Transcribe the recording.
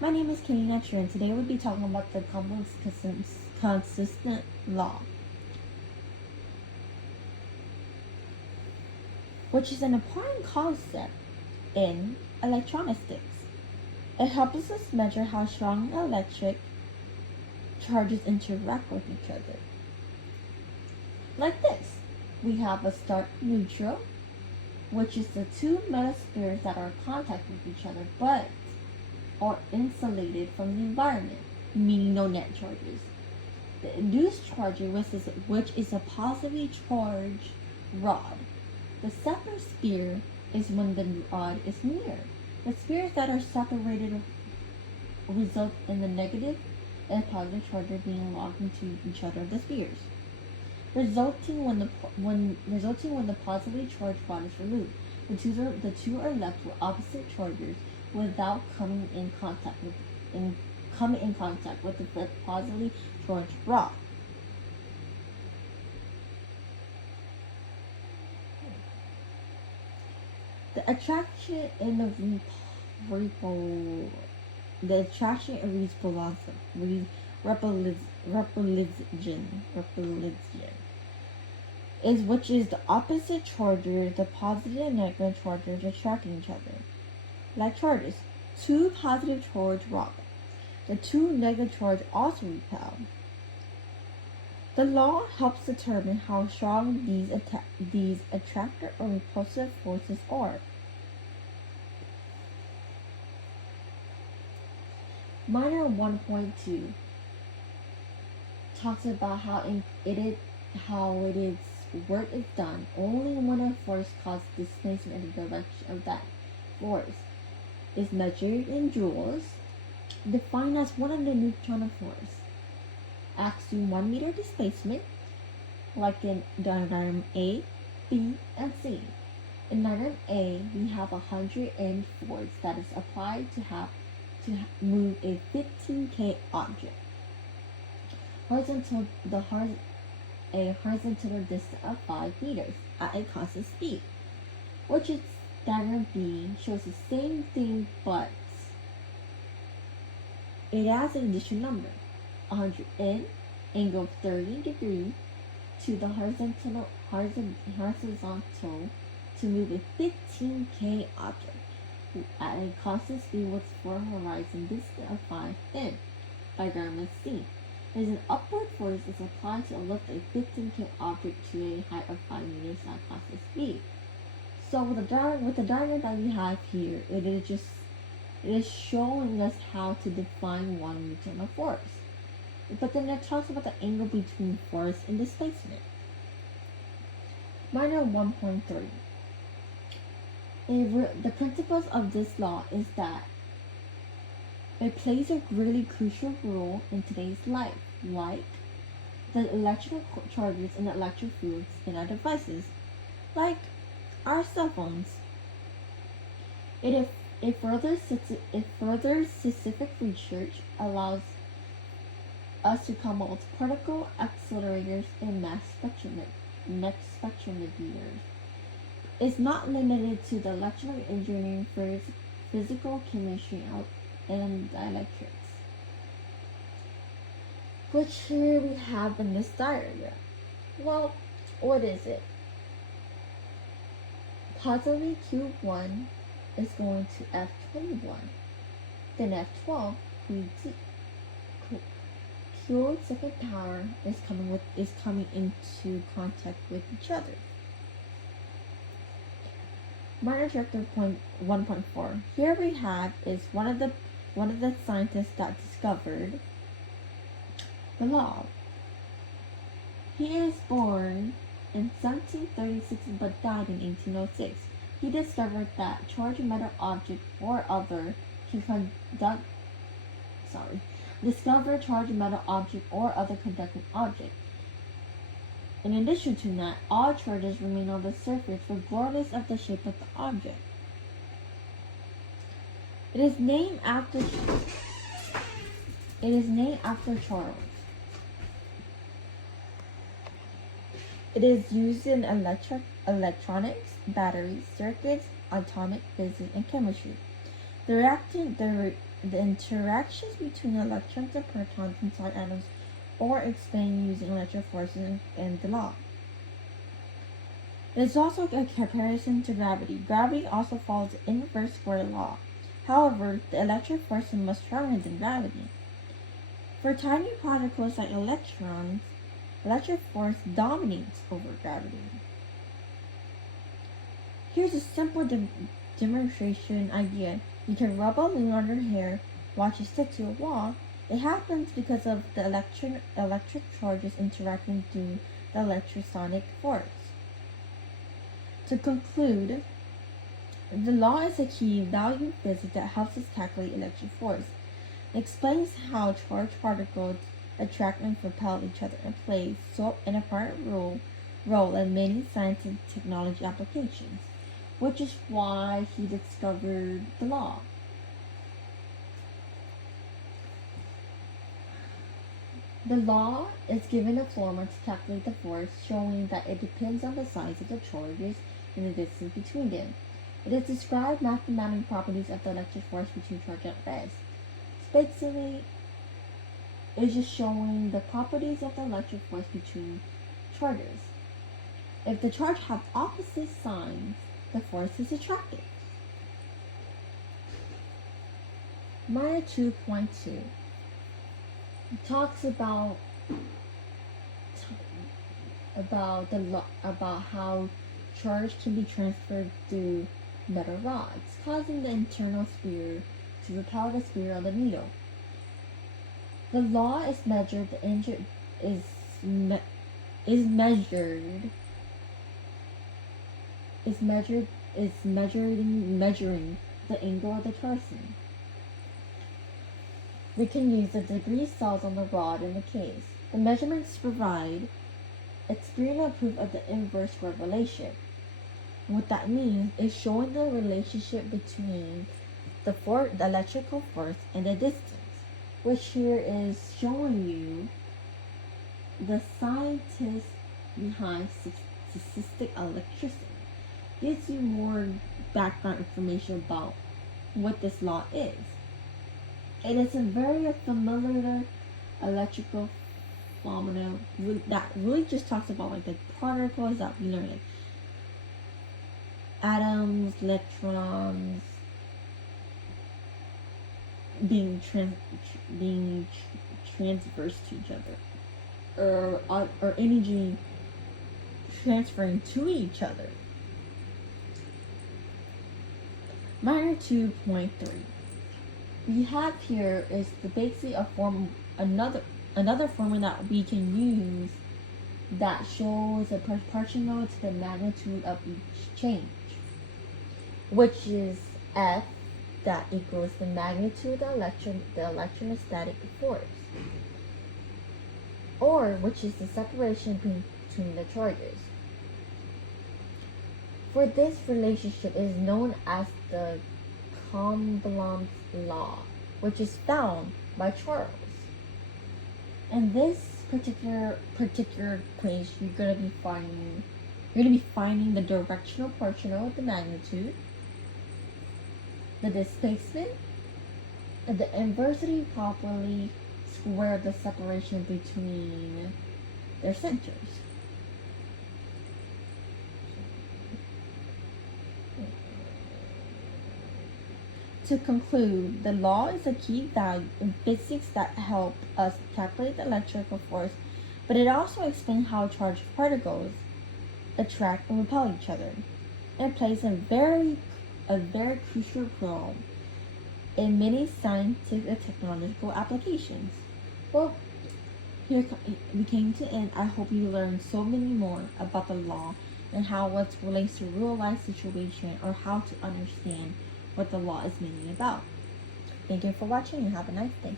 My name is Kenny Natcher, and today we'll be talking about the Coulomb's consistent law, which is an important concept in electronics. It helps us measure how strong electric charges interact with each other. Like this, we have a stark neutral, which is the two metal spheres that are in contact with each other but are insulated from the environment, meaning no net charges. The induced charge, which is a positively charged rod. The separate sphere is when the rod is near. The spheres that are separated result in the negative and positive charges being locked into each other of the spheres, resulting when the positively charged rod is removed. The two are left with opposite charges without coming in contact with the positively charged rod. The attraction in the repulsion is which is the opposite charges, the positive and negative charges attracting each other. Like charges, two positive charge rods. The two negative charge also repel. The law helps determine how strong these attractor or repulsive forces are. Minor 1.2 talks about how work is done only when a force causes displacement in the direction of that force is measured in joules, defined as 100 newton of force, acts to 1 meter displacement, like in diagram A, B, and C. In diagram A, we have 100 N force that is applied to move a 15K object. A horizontal distance of 5 meters at a constant speed, which is diagram B shows the same thing, but it adds an additional number, 100 N, angle of 30 degrees to the horizontal to move a 15K object at a constant speed with for horizon distance of 5 N. Diagram C. As an upward force is applied to lift a 15K object to a height of 5 meters at constant speed. So with the diagram that we have here, it is showing us how to define 1 newton of force. But then it talks about the angle between force and displacement. Minor 1.3. The principles of this law is that it plays a really crucial role in today's life, like the electrical charges and electric fields in our devices, like our cell phones. It further specific research allows us to come up with particle accelerators and mass spectrometers. It's not limited to the electrical engineering, physical, chemistry, and electrics, which here we have in this diagram. Well, what is it? Positively Q1 is going to F21, then F12 Q second power is coming into contact with each other. Minor directive point 1.4. Here we have is one of the scientists that discovered the law. He is born in 1736 but died in 1806. He discovered that charged metal object or other discovered charged metal object or other conducting object. In addition to that, all charges remain on the surface regardless of the shape of the object. It is named after Charles. It is used in electronics, batteries, circuits, atomic physics, and chemistry. The interactions between electrons and protons inside atoms are explained using electric forces and the law. It is also a comparison to gravity. Gravity also follows the inverse square law. However, the electric force is much stronger than gravity. For tiny particles like electrons, electric force dominates over gravity. Here's a simple demonstration idea. You can rub a balloon on your hair, watch it stick to a wall. It happens because of the electric charges interacting through the electrosonic force. To conclude, the law is a key value in physics that helps us calculate electric force. It explains how charged particles attract and repel each other and plays an important role in many science and technology applications, which is why he discovered the law. The law is given a formula to calculate the force, showing that it depends on the size of the charges and the distance between them. It has described mathematical properties of the electric force between charges at rest. Basically, it's just showing the properties of the electric force between charges. If the charge have opposite signs, the force is attractive. Minor 2.2 talks about how charge can be transferred through metal rods, causing the internal sphere to repel the sphere on the needle. The law is measured. Measuring the angle of the torsion. We can use the degree cells on the rod in the case. The measurements provide experimental proof of the inverse square relation. What that means is showing the relationship between the electrical force and the distance, which here is showing you the scientists behind statistic electricity. Gives you more background information about what this law is. It is a very familiar electrical phenomena that really just talks about like the particles that we learn, like atoms, electrons being transverse to each other, or energy transferring to each other. Minor 2.3. We have here is the basically a form another formula that we can use that shows a proportional to the magnitude of each change, which is F that equals the magnitude of the electrostatic force, or which is the separation between the charges. For this relationship is known as the Coulomb's law, which is found by Charles. In this particular equation, you're going to be finding the directional portion of the magnitude, the displacement, and the inversely properly square the separation between their centers. To conclude, the law is a key value in physics that help us calculate the electrical force, but it also explains how charged particles attract and repel each other. It plays a very crucial role in many scientific and technological applications. Well, here we came to end. I hope you learned so many more about the law and how it relates to real life situation, or how to understand what the law is meaning about. Thank you for watching and have a nice day.